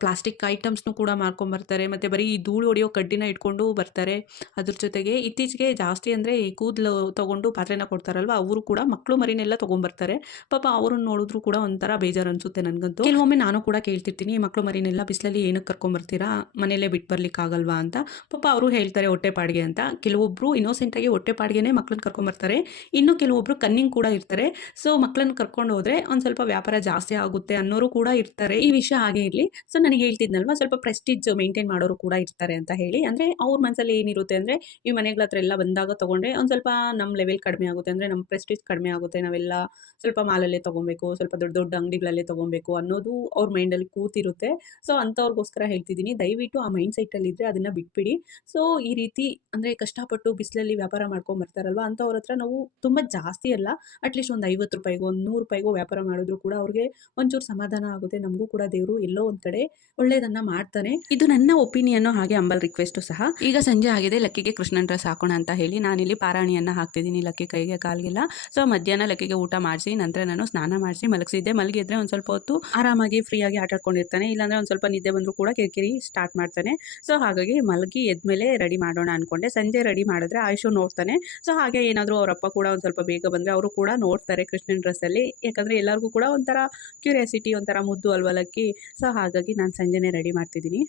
Speaker 1: ಪ್ಲಾಸ್ಟಿಕ್ ಐಟಮ್ಸ್ನು ಕೂಡ ಮಾರ್ಕೊಂಬರ್ತಾರೆ ಮತ್ತು ಬರೀ ಈ ಧೂಳು ಹೊಡೆಯೋ ಕಡ್ಡಿನ ಇಟ್ಕೊಂಡು ಬರ್ತಾರೆ. ಅದ್ರ ಜೊತೆಗೆ ಇತ್ತೀಚೆಗೆ ಜಾಸ್ತಿ ಅಂದರೆ ಈ ಕೂದಲು ತಗೊಂಡು ಪಾತ್ರೆನ ಕೊಡ್ತಾರಲ್ವ, ಅವರು ಕೂಡ ಮಕ್ಕಳು ಮರಿನೆಲ್ಲ ತೊಗೊಂಬರ್ತಾರೆ ಪಾಪ ಅವ್ರನ್ನ ನೋಡಿದ್ರು ಕೂಡ ಒಂಥರ ಬೇಜಾರು ಅನ್ಸುತ್ತೆ ನನಗಂತೂ. ಕೆಲವೊಮ್ಮೆ ನಾನು ಕೂಡ ಕೇಳ್ತಿರ್ತೀನಿ ಮಕ್ಕಳು ಮರಿನೆಲ್ಲ ಬಿಸಿಲಲ್ಲಿ ಏನಕ್ಕೆ ಕರ್ಕೊಂಬರ್ತೀರಾ? ಮನೆಯಲ್ಲೇ ಬಿಟ್ಟು ಬರ್ಲಿಕ್ಕೆ ಆಗಲ್ವಾ? ಅಂತ. ಪಾಪ ಅವರು ಹೇಳ್ತಾರೆ ಹೊಟ್ಟೆ ಪಾಡಿಗೆ ಅಂತ. ಕೆಲವೊಬ್ಬರು ಇನ್ನೋಸೆಂಟಾಗಿ ಹೊಟ್ಟೆ ಪಾಡಿಗೆನೆ ಮಕ್ಕಳನ್ನ ಕರ್ಕೊಂಬರ್ತಾರೆ. ಇನ್ನು ಕೆಲವೊಬ್ರು ಕನ್ನಿಂಗ್ ಕೂಡ ಇರ್ತಾರೆ. ಸೊ ಮಕ್ಕಳನ್ನ ಕರ್ಕೊಂಡು ಹೋದ್ರೆ ಒಂದ್ ಸ್ವಲ್ಪ ವ್ಯಾಪಾರ ಜಾಸ್ತಿ ಆಗುತ್ತೆ ಅನ್ನೋರು ಕೂಡ ಇರ್ತಾರೆ. ಈ ವಿಷಯ ಹಾಗೆ ಇರಲಿ. ಸೊ, ನನಗೆ ಹೇಳ್ತಿದ್ನಲ್ವಾ, ಸ್ವಲ್ಪ ಪ್ರೆಸ್ಟೀಜ್ ಮೇಂಟೈನ್ ಮಾಡೋರು ಕೂಡ ಇರ್ತಾರೆ ಅಂತ ಹೇಳಿ. ಅಂದ್ರೆ ಅವ್ರ ಮನಸ್ಸಲ್ಲಿ ಏನಿರುತ್ತೆ ಅಂದ್ರೆ, ಈ ಮನೆಗಳ ಹತ್ರ ಎಲ್ಲ ಬಂದಾಗ ತಗೊಂಡ್ರೆ ಒಂದ್ ಸ್ವಲ್ಪ ನಮ್ಮ ಲೆವೆಲ್ ಕಡಿಮೆ ಆಗುತ್ತೆ. ಅಂದ್ರೆ ನಮ್ಮ ಪ್ರೆಸ್ಟೀಜ್ ಕಡಿಮೆ ಆಗುತ್ತೆ. ನಾವೆಲ್ಲ ಸ್ವಲ್ಪ ಮಾಲಲ್ಲೇ ತೊಗೊಬೇಕು, ಸ್ವಲ್ಪ ದೊಡ್ಡ ದೊಡ್ಡ ಅಂಗಡಿಗಳಲ್ಲೇ ತೊಗೊಬೇಕು ಅನ್ನೋದು ಅವ್ರ ಮೈಂಡಲ್ಲಿ ಕೂತಿರುತ್ತೆ. ಸೊ ಅಂಥವ್ರಿಗೋಸ್ಕರ ಹೇಳ್ತಿದ್ದೀನಿ, ದಯವಿಟ್ಟು ಆ ಮೈಂಡ್ ಸೆಟ್ಟಲ್ಲಿದ್ದರೆ ಅದನ್ನು ಬಿಟ್ಬಿಡಿ. ಸೊ ಈ ರೀತಿ ಅಂದರೆ ಕಷ್ಟಪಟ್ಟು ಬಿಸಿಲಲ್ಲಿ ವ್ಯಾಪಾರ ಮಾಡ್ಕೊಂಡು ಬರ್ತಾರಲ್ವ ಅಂಥವ್ರ ಹತ್ರ ನಾವು ತುಂಬ ಜಾಸ್ತಿ ಅಲ್ಲ ಅಟ್ಲೀಸ್ಟ್ ಒಂದು ಐವತ್ತು ರೂಪಾಯಿಗೋ, ಒಂದು ನೂರು ರೂಪಾಯಿಗೋ ವ್ಯಾಪಾರ ಮಾಡಿದ್ರು ಕೂಡ ಅವ್ರಿಗೆ ಒಂಚೂರು ಸಮಾಧಾನ ಆಗುತ್ತೆ. ನಮಗೂ ಕೂಡ ದೇವರು ಎಲ್ಲೋ ಒಂದು ಕಡೆ ಒಳ್ಳೇದನ್ನ ಮಾಡ್ತಾನೆ. ಇದು ನನ್ನ ಒಪಿನಿಯನ್ ಹಾಗೆ ಅಂಬಲ್ ರಿಕ್ವೆಸ್ಟು ಸಹ. ಈಗ ಸಂಜೆ ಆಗಿದೆ, ಲಕ್ಕಿಗೆ ಕೃಷ್ಣನ್ ಡ್ರೆಸ್ ಹಾಕೋಣ ಅಂತ ಹೇಳಿ ನಾನಿಲ್ಲಿ ಪಾರಾಣಿಯನ್ನು ಹಾಕ್ತಿದ್ದೀನಿ, ಲಕ್ಕಿ ಕೈಗೆ ಕಾಲ್ಗೆಲ್ಲ. ಸೊ ಮಧ್ಯಾಹ್ನ ಲಕ್ಕಿಗೆ ಊಟ ಮಾಡಿಸಿ, ನಂತರ ನಾನು ಸ್ನಾನ ಮಾಡಿಸಿ ಮಲಗಿಸಿದ್ದೆ. ಮಲಗಿದ್ರೆ ಒಂದು ಸ್ವಲ್ಪ ಹೊತ್ತು ಆರಾಮಾಗಿ ಫ್ರೀಯಾಗಿ ಆಟ ಆಡ್ಕೊಂಡಿರ್ತಾನೆ. ಇಲ್ಲಾಂದ್ರೆ ಒಂದು ಸ್ವಲ್ಪ ನಿದ್ದೆ ಬಂದರೂ ಕೂಡ ಕಿರಿಕಿರಿ ಸ್ಟಾರ್ಟ್ ಮಾಡ್ತಾನೆ. ಸೊ ಹಾಗಾಗಿ ಮಲಗಿ ಎದ್ಮೇಲೆ ರೆಡಿ ಮಾಡೋಣ ಅಂದ್ಕೊಂಡೆ ಸಂಜೆ ರೆಡಿ ಮಾಡಿದ್ರೆ ಆಯುಷು ನೋಡ್ತಾನೆ. ಸೊ ಹಾಗೆ ಏನಾದರೂ ಅವರಪ್ಪ ಕೂಡ ಒಂದು ಸ್ವಲ್ಪ ಬೇಗ ಬಂದರೆ ಅವರು ಕೂಡ ನೋಡ್ತಾರೆ ಕೃಷ್ಣನ್ ಡ್ರೆಸ್ಸಲ್ಲಿ ಯಾಕಂದರೆ ಎಲ್ಲರಿಗೂ ಕೂಡ ಒಂಥರ ಕ್ಯೂರಿಯಾಸಿಟಿ ಒಂಥರ ಮುದ್ದು ಅಲ್ವಲಕ್ಕಿ. ಸೊ ಹಾಗಾಗಿ ನಾನು ಸಂಜೆನೇ ರೆಡಿ ಮಾಡ್ತಿದ್ದೀನಿ.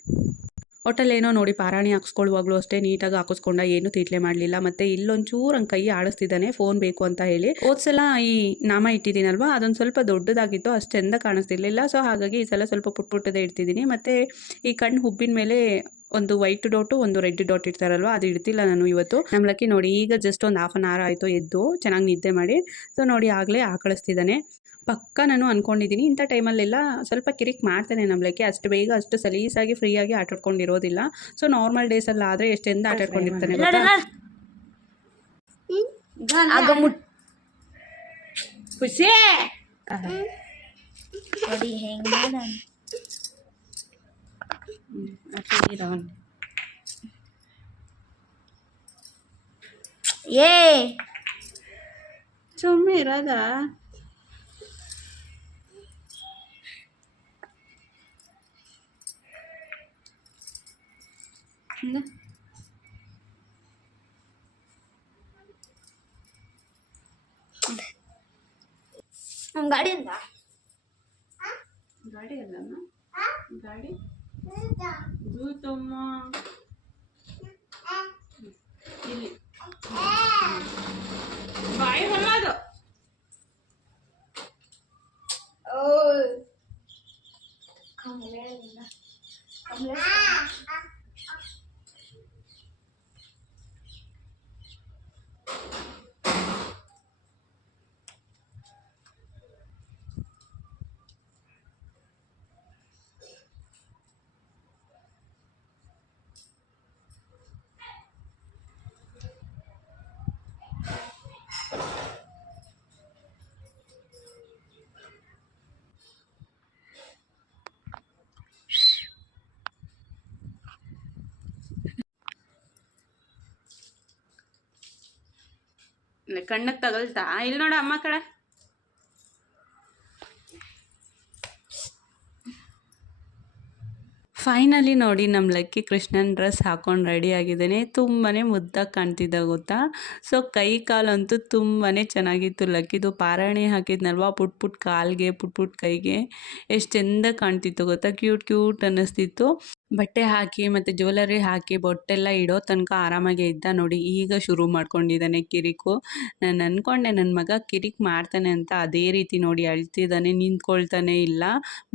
Speaker 1: ಒಟ್ಟಲ್ಲೇನೋ ನೋಡಿ ಪಾರಾಣಿ ಹಾಕ್ಸ್ಕೊಳ್ಳುವಾಗಲೂ ಅಷ್ಟೇ ನೀಟಾಗಿ ಹಾಕಿಸ್ಕೊಂಡ ಏನು ತೀಟ್ಲೆ ಮಾಡಲಿಲ್ಲ. ಮತ್ತೆ ಇಲ್ಲೊಂಚೂರು ಹಂಗೆ ಕೈ ಆಡಿಸ್ತಿದ್ದಾನೆ ಫೋನ್ ಬೇಕು ಅಂತ ಹೇಳಿ. ಹೋದ್ಸಲ ಈ ನಾಮ ಇಟ್ಟಿದ್ದೀನಲ್ವಾ? ಅದೊಂದು ಸ್ವಲ್ಪ ದೊಡ್ಡದಾಗಿತ್ತು, ಅಷ್ಟು ಚೆಂದ ಕಾಣಿಸ್ತಿರ್ಲಿಲ್ಲ. ಸೊ ಹಾಗಾಗಿ ಈ ಸಲ ಸ್ವಲ್ಪ ಪುಟ್ ಪುಟ್ಟದೇ ಇಡ್ತಿದ್ದೀನಿ. ಮತ್ತೆ ಈ ಕಣ್ಣು ಹುಬ್ಬಿನ ಮೇಲೆ ಒಂದು ವೈಟ್ ಡಾಟು ಒಂದು ರೆಡ್ ಡಾಟ್ ಇರ್ತಾರಲ್ವ ಅದು ಇಡ್ತಿಲ್ಲ ನಾನು ಇವತ್ತು. ನಮ್ಮ ಲಕ್ಕಿ ನೋಡಿ ಈಗ ಜಸ್ಟ್ ಒಂದು ಹಾಫ್ ಅನ್ ಅವರ್ ಆಯಿತು ಎದ್ದು ಚೆನ್ನಾಗಿ ನಿದ್ದೆ ಮಾಡಿ. ಸೊ ನೋಡಿ ಆಗಲೇ ಆಕಳಿಸ್ತಿದ್ದಾನೆ. ಪಕ್ಕ ನಾನು ಅನ್ಕೊಂಡಿದ್ದೀನಿ ಇಂಥ ಟೈಮಲ್ಲೆಲ್ಲ ಸ್ವಲ್ಪ ಕಿರಿಕ್ ಮಾಡ್ತಾನೆ ನಮ್ಮ ಲಕ್ಕಿ. ಅಷ್ಟು ಬೇಗ ಅಷ್ಟು ಸಲೀಸಾಗಿ ಫ್ರೀಯಾಗಿ ಆಟಾಡ್ಕೊಂಡಿರೋದಿಲ್ಲ ಸೊ ನಾರ್ಮಲ್ ಡೇಸಲ್ಲಿ ಆದರೆ ಎಷ್ಟೆಂದ ಆಟಾಡ್ಕೊಂಡಿರ್ತಾನೆ ಖುಷಿ.
Speaker 2: ನೋಡಿ ಹೆಂಗ ಏ
Speaker 1: ಸುಮ್ಮನೆ ಇರೋದ
Speaker 2: ನಮ್ ಗಾಡಿ ಅಂತ
Speaker 1: ಗಾಡಿ ಅಲ್ಲಮ್ಮ ಗಾಡಿ Dutama. Dili. Bye. ಕಣ್ಣಕ್ಕೆ ತಗಲ್ತಾ ಇಲ್ಲಿ ನೋಡ ಅಮ್ಮ ಕಡೆ ಫೈನಲಿ ನೋಡಿ ನಮ್ಮ ಲಕ್ಕಿ ಕೃಷ್ಣನ್ ಡ್ರೆಸ್ ಹಾಕೊಂಡು ರೆಡಿ ಆಗಿದ್ದೇನೆ. ತುಂಬಾ ಮುದ್ದಾಗಿ ಕಾಣ್ತಿದ್ದ ಗೊತ್ತಾ? ಸೊ ಕೈ ಕಾಲಂತೂ ತುಂಬಾ ಚೆನ್ನಾಗಿತ್ತು ಲಕ್ಕಿದು. ಪಾರಾಣಿ ಹಾಕಿದ್ನಲ್ವ? ಪುಟ್ ಪುಟ್ ಕಾಲ್ಗೆ, ಪುಟ್ ಪುಟ್ ಕೈಗೆ. ಎಷ್ಟು ಚೆಂದ ಕಾಣ್ತಿತ್ತು ಗೊತ್ತಾ? ಕ್ಯೂಟ್ ಕ್ಯೂಟ್ ಅನ್ನಿಸ್ತಿತ್ತು. ಬಟ್ಟೆ ಹಾಕಿ ಮತ್ತು ಜ್ಯುವೆಲರಿ ಹಾಕಿ ಬೊಟ್ಟೆಲ್ಲ ಇಡೋ ತನಕ ಆರಾಮಾಗೆ ಇದ್ದ ನೋಡಿ ಈಗ ಶುರು ಮಾಡ್ಕೊಂಡಿದ್ದಾನೆ ಕಿರಿಕು. ನಾನು ಅಂದ್ಕೊಂಡೆ ನನ್ನ ಮಗ ಕಿರಿಕ್ ಮಾಡ್ತಾನೆ ಅಂತ ಅದೇ ರೀತಿ ನೋಡಿ ಅಳ್ತಿದ್ದಾನೆ, ನಿಂತ್ಕೊಳ್ತಾನೆ ಇಲ್ಲ.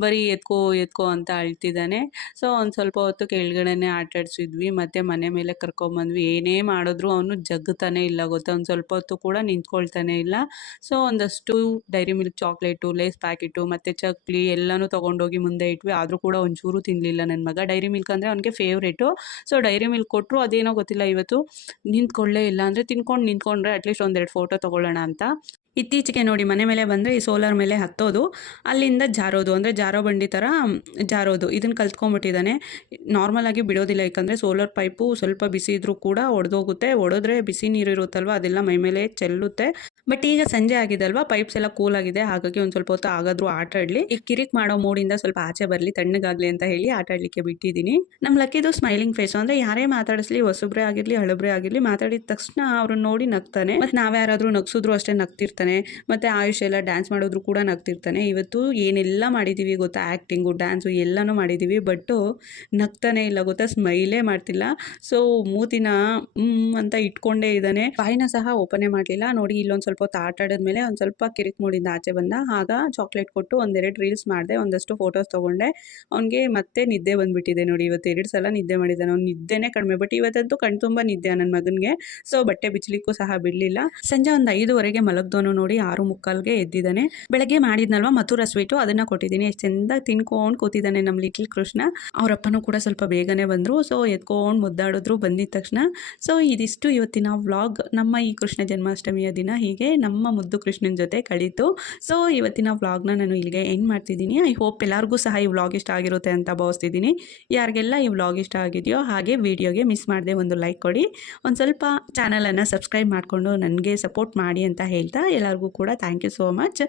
Speaker 1: ಬರೀ ಎತ್ಕೋ ಎತ್ಕೋ ಅಂತ ಅಳ್ತಿದ್ದಾನೆ. ಸೊ ಒಂದು ಸ್ವಲ್ಪ ಹೊತ್ತು ಕೆಳಗಡೆನೆ ಆಟಾಡ್ಸಿದ್ವಿ ಮತ್ತು ಮನೆ ಮೇಲೆ ಕರ್ಕೊಂಬಂದ್ವಿ. ಏನೇ ಮಾಡಿದ್ರು ಅವನು ಜಗ್ತಾನೆ ಇಲ್ಲ ಗೊತ್ತಾ? ಒಂದು ಸ್ವಲ್ಪ ಹೊತ್ತು ಕೂಡ ನಿಂತ್ಕೊಳ್ತಾನೆ ಇಲ್ಲ. ಸೊ ಒಂದಷ್ಟು dairy milk chocolate lays packet ಮತ್ತು ಚಕ್ಲಿ ಎಲ್ಲನೂ ತೊಗೊಂಡೋಗಿ ಮುಂದೆ ಇಟ್ವಿ. ಆದರೂ ಕೂಡ ಒಂಚೂರು ತಿನ್ನಲಿಲ್ಲ ನನ್ನ ಮಗ. ಡೈರಿ ಮಿಲ್ಕ್ ಅಂದರೆ ಅವನಿಗೆ ಫೇವ್ರೇಟು ಸೊ ಡೈರಿ ಮಿಲ್ಕ್ ಕೊಟ್ಟರು ಅದೇನೋ ಗೊತ್ತಿಲ್ಲ ಇವತ್ತು ನಿಂತ್ಕೊಳ್ಳೇ ಇಲ್ಲ. ಅಂದರೆ ತಿನ್ಕೊಂಡು ನಿಂತ್ಕೊಂಡ್ರೆ ಅಟ್ಲೀಸ್ಟ್ ಒಂದೆರಡು ಫೋಟೋ ತೊಗೊಳ್ಳೋಣ ಅಂತ. ಇತ್ತೀಚೆಗೆ ನೋಡಿ ಮನೆ ಮೇಲೆ ಬಂದರೆ ಈ ಸೋಲಾರ್ ಮೇಲೆ ಹತ್ತೋದು, ಅಲ್ಲಿಂದ ಜಾರೋದು, ಅಂದರೆ ಜಾರೋ ಬಂಡಿ ಥರ ಜಾರೋದು. ಇದನ್ನು ಕಲ್ತ್ಕೊಂಡ್ಬಿಟ್ಟಿದ್ದಾನೆ. ನಾರ್ಮಲಾಗಿ ಬಿಡೋದಿಲ್ಲ, ಯಾಕಂದರೆ ಸೋಲಾರ್ ಪೈಪು ಸ್ವಲ್ಪ ಬಿಸಿ ಇದ್ರೂ ಕೂಡ ಒಡೆದೋಗುತ್ತೆ. ಒಡೆದ್ರೆ ಬಿಸಿ ನೀರು ಇರುತ್ತಲ್ವ, ಅದೆಲ್ಲ ಮೈ ಮೇಲೆ ಚೆಲ್ಲುತ್ತೆ. ಬಟ್ ಈಗ ಸಂಜೆ ಆಗಿದೆ ಅಲ್ವಾ, ಪೈಪ್ಸ್ ಎಲ್ಲ ಕೂಲ್ ಆಗಿದೆ. ಹಾಗಾಗಿ ಒಂದು ಸ್ವಲ್ಪ ಹೊತ್ತು ಆಗಾದ್ರೂ ಆಟ ಈ ಕಿರಿಕ್ ಮಾಡೋ ಮೂಡಿಂದ ಸ್ವಲ್ಪ ಆಚೆ ಬರಲಿ, ತಣ್ಣಗಾಗಲಿ ಅಂತ ಹೇಳಿ ಆಟ ಆಡಲಿಕ್ಕೆ ಬಿಟ್ಟಿದ್ದೀನಿ. ನಮ್ಮ ಲಕ್ಕಿದು ಸ್ಮೈಲಿಂಗ್ ಫೇಸ್, ಅಂದರೆ ಯಾರೇ ಮಾತಾಡಿಸ್ಲಿ, ಹೊಸಬ್ರೆ ಆಗಿರಲಿ, ಹಳಬ್ರೆ ಆಗಿರಲಿ, ಮಾತಾಡಿದ ತಕ್ಷಣ ಅವ್ರನ್ನ ನೋಡಿ ನಗ್ತಾನೆ. ಮತ್ತು ನಾವ್ಯಾರಾದರೂ ನಗ್ಸಿದ್ರು ಅಷ್ಟೇ ನಗ್ತಿರ್ತಾನೆ, ಮತ್ತು ಆಯುಷ್ ಎಲ್ಲ ಡ್ಯಾನ್ಸ್ ಮಾಡಿದ್ರು ಕೂಡ ನಗ್ತಿರ್ತಾನೆ. ಇವತ್ತು ಏನೆಲ್ಲ ಮಾಡಿದ್ದೀವಿ ಗೊತ್ತಾ? ಆ್ಯಕ್ಟಿಂಗು ಡ್ಯಾನ್ಸು ಎಲ್ಲನೂ ಮಾಡಿದ್ದೀವಿ ಬಟ್ಟು ನಗ್ತಾನೆ ಇಲ್ಲ ಗೊತ್ತಾ? ಸ್ಮೈಲೇ ಮಾಡ್ತಿಲ್ಲ. ಸೊ ಮೂತಿನ ಅಂತ ಇಟ್ಕೊಂಡೇ ಇದ್ದಾನೆ. ಬಾಯಿನ ಸಹ ಓಪನೇ ಮಾಡಲಿಲ್ಲ. ನೋಡಿ, ಇಲ್ಲೊಂದು ಸ್ವಲ್ಪ ಹೊತ್ತು ಆಟ ಆಡಿದ್ಮೇಲೆ ಒಂದು ಸ್ವಲ್ಪ ಕಿರಿಕ್ ಮೂಡಿಂದ ಆಚೆ ಬಂದ. ಆಗ ಚಾಕ್ಲೇಟ್ ಕೊಟ್ಟು ಒಂದೆರಡು ರೀಲ್ಸ್ ಮಾಡಿದೆ, ಒಂದಷ್ಟು ಫೋಟೋಸ್ ತೊಗೊಂಡೆ. ಅವನಿಗೆ ಮತ್ತೆ ನಿದ್ದೆ ಬಂದ್ಬಿಟ್ಟಿದೆ ನೋಡಿ. ಇವತ್ತು ಎರಡು ಸಲ ನಿದ್ದೆ ಮಾಡಿದ್ದಾನೆ. ಅವ್ನು ನಿದ್ದೆನೇ ಕಡಿಮೆ ಬಟ್ ಇವತ್ತಂತೂ ಕಣ್ ತುಂಬ ನಿದ್ದೆ ನನ್ನ ಮಗನಿಗೆ. ಸೊ ಬಟ್ಟೆ ಬಿಚ್ಚಲಿಕ್ಕೂ ಸಹ ಬಿಡಲಿಲ್ಲ. ಸಂಜೆ ಒಂದು ಐದುವರೆಗೆ ಮಲಗ್ದವನು ನೋಡಿ ಆರು ಮುಕ್ಕಾಲ್ಗೆ ಎದ್ದಿದ್ದಾನೆ. ಬೆಳಗ್ಗೆ ಮಾಡಿದ್ನಲ್ವ ಮಥುರ ಸ್ವೀಟು? ಅದನ್ನು ಕೊಟ್ಟಿದ್ದೀನಿ. ಎಷ್ಟು ಚೆಂದ ತಿನ್ಕೊಂಡು ಕೂತಿದ್ದಾನೆ ನಮ್ಮ ಲಿಟ್ಲ್ ಕೃಷ್ಣ. ಅವರಪ್ಪನೂ ಕೂಡ ಸ್ವಲ್ಪ ಬೇಗನೆ ಬಂದರು. ಸೊ ಎತ್ಕೊಂಡು ಮುದ್ದಾಡಿದ್ರು ಬಂದಿದ ತಕ್ಷಣ. ಸೊ, ಇದಿಷ್ಟು ಇವತ್ತಿನ ವ್ಲಾಗ್. ನಮ್ಮ ಈ ಕೃಷ್ಣ ಜನ್ಮಾಷ್ಟಮಿಯ ದಿನ ಹೀಗೆ ನಮ್ಮ ಮುದ್ದು ಕೃಷ್ಣನ ಜೊತೆ ಕಳೀತು. ಸೊ, ಇವತ್ತಿನ ವ್ಲಾಗ್ನ ನಾನು ಇಲ್ಲಿಗೆ ಎಂಡ್ ಮಾಡ್ತಿದ್ದೀನಿ. ಐ ಹೋಪ್ ಎಲ್ಲರಿಗೂ ಸಹ ಈ ವ್ಲಾಗ್ ಇಷ್ಟ ಆಗಿರುತ್ತೆ ಅಂತ ಭಾವಿಸ್ತಿದ್ದೀನಿ. ಯಾರಿಗೆಲ್ಲ ಈ ವ್ಲಾಗ್ ಇಷ್ಟ ಆಗಿದೆಯೋ ಹಾಗೆ ವಿಡಿಯೋಗೆ ಮಿಸ್ ಮಾಡದೆ ಒಂದು ಲೈಕ್ ಕೊಡಿ. ಒಂದು ಸ್ವಲ್ಪ ಚಾನಲನ್ನು ಸಬ್ಸ್ಕ್ರೈಬ್ ಮಾಡಿಕೊಂಡು ನನಗೆ ಸಪೋರ್ಟ್ ಮಾಡಿ ಅಂತ ಹೇಳ್ತಾ ಎಲ್ಲರಿಗೂ ಕೂಡ ಥ್ಯಾಂಕ್ ಯು ಸೋ ಮಚ್